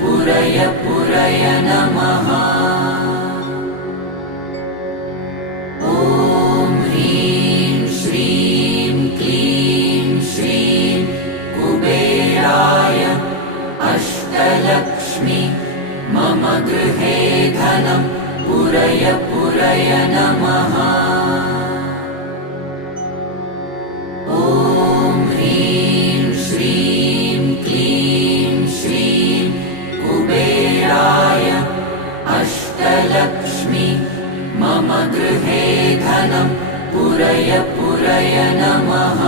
पुरय पुरय नमः। ॐ ह्रीं श्रीं क्लीं श्रीं कुबेराय अष्टलक्ष्मी मम गृहे धनं पुरय पुरय नमः। ॐ ह्रीं श्रीं क्लीं श्रीं कुबेराय अष्टलक्ष्मी मम गृहे धनं पुरय पुरय नमः।